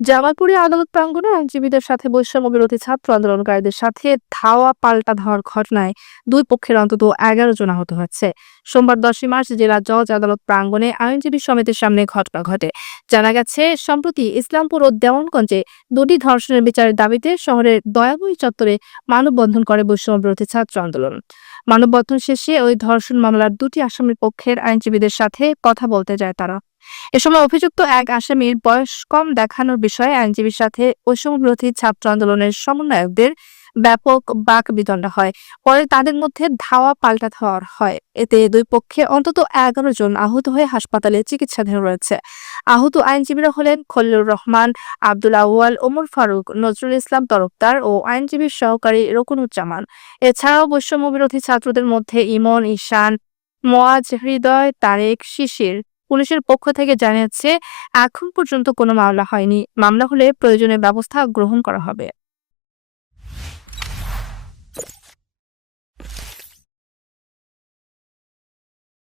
জামালপুরে আদালত প্রাঙ্গণে আইনজীবীদের সাথে বৈষম্য বিরোধী ছাত্র আন্দোলনকারীদের সাথে ধাওয়া পাল্টা ধাওয়ার ঘটনায় দুই পক্ষের অন্তত 11 জন আহত হয়েছে। সোমবার 10ই মার্চ জেলা জজ আদালত প্রাঙ্গণে আইনজীবী সমিতির সামনে ঘটনা ঘটে। জানা গেছে, সম্প্রতি ইসলামপুর ও দেওয়ানগঞ্জে দুটি ধর্ষণের বিচারের দাবিতে শহরের দয়াবই চত্বরে মানববন্ধন করে বৈষম্য বিরোধী ছাত্র আন্দোলন। মানববন্ধন শেষে ওই ধর্ষণ মামলার দুটি আসামির পক্ষের আইনজীবীদের সাথে কথা বলতে যায় তারা। এ সময় অভিযুক্ত এক আসামির বয়স কম দেখানোর বিষয়ে আইনজীবীর সাথে বৈষম্যবিরোধী ছাত্র আন্দোলনের সমন্বয়কদের ব্যাপক বাকবিতণ্ডা হয়। পরে তাদের মধ্যে ধাওয়া পাল্টা ধাওয়া হয়। এতে দুই পক্ষে অন্তত 11 জন আহত হয়ে হাসপাতালে চিকিৎসাধীন রয়েছে। আহত আইনজীবীরা হলেন খলিলুর রহমান, আব্দুল আউয়াল, ওমর ফারুক, নজরুল ইসলাম তরফদার ও আইনজীবীর সহকারী রকুনুজ্জামান। এছাড়াও বৈষম্যবিরোধী ছাত্রদের মধ্যে ইমন, ঈশান, মোয়াজ, হৃদয়, তারেক, শিশির। পুলিশের পক্ষ থেকে জানিয়েছে, এখন পর্যন্ত কোনো মামলা হয়নি। মামলা হলে প্রয়োজনীয় ব্যবস্থা গ্রহণ করা হবে।